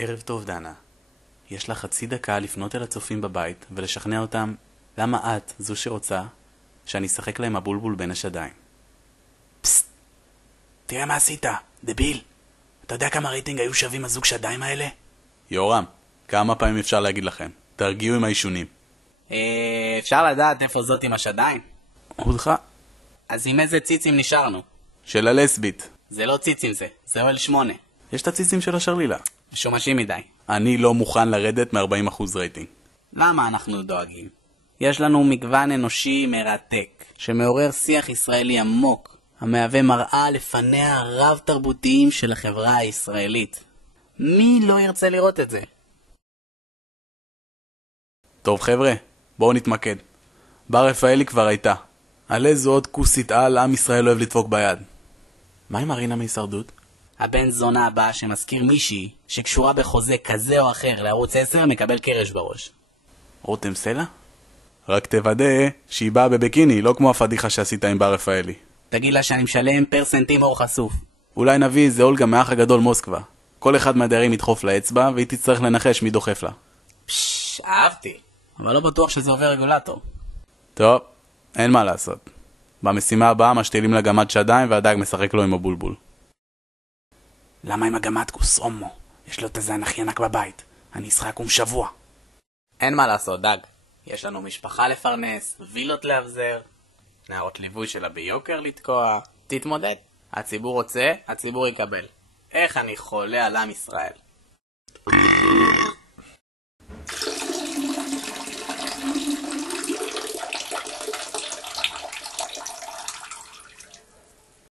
ערב טוב דנה. יש לך חצי דקה לפנות אל הצופים בבית ולשכנע אותם למה את זו שרוצה שאני אשחק להם הבולבול בין השדיים. פסט, תראה מה עשית, דביל. אתה יודע כמה רייטינג היו שווים הזוג שדיים האלה? יורם, כמה פעמים אפשר להגיד לכם? תרגיעו עם האישונים. אפשר לדעת איפה זאת עם השדיים? אותך? אז עם איזה ציצים נשארנו? של הלסבית. זה לא ציצים זה אוהל 8. יש את הציצים של השרלילה. משומשים מדי. אני לא מוכן לרדת מ-40% רייטינג. למה אנחנו דואגים? יש לנו מגוון אנושי מרתק, שמעורר שיח ישראלי עמוק, המהווה מראה לפניה הרב תרבותיים של החברה הישראלית. מי לא ירצה לראות את זה? טוב חבר'ה, בואו נתמקד. בר רפאלי כבר הייתה. על איזו עוד כוסית על עם ישראל אוהב לדפוק ביד. מה עם ארינה מהישרדות? הבן זונה הבא שמזכיר מישהי שקשורה בחוזה כזה או אחר לערוץ 10 מקבל קרש בראש. רותם סלע? רק תוודא שהיא באה בבקיני, לא כמו הפדיחה שעשית עם בר רפאלי. תגיד לה שאני משלם פר סנטים אור חשוף. אולי נביא איזה אולגה מאח הגדול מוסקבה. כל אחד מהדיירים ידחוף לאצבע והיא תצטרך לנחש מי דוחף לה. אהבתי. אבל לא בטוח שזה עובר רגולטור. טוב, אין מה לעשות. במשימה הבאה משתילים לגמד שדיים והדג משחק לו עם הבולבול. למה עם הגמד קוסומו? יש לו את הזן הכי ענק בבית. אני אשחק שבוע. אין מה לעשות, דג. יש לנו משפחה לפרנס, וילות להבזר, נערות ליווי שלה ביוקר לתקוע. תתמודד. הציבור רוצה, הציבור יקבל. איך אני חולה על עם ישראל.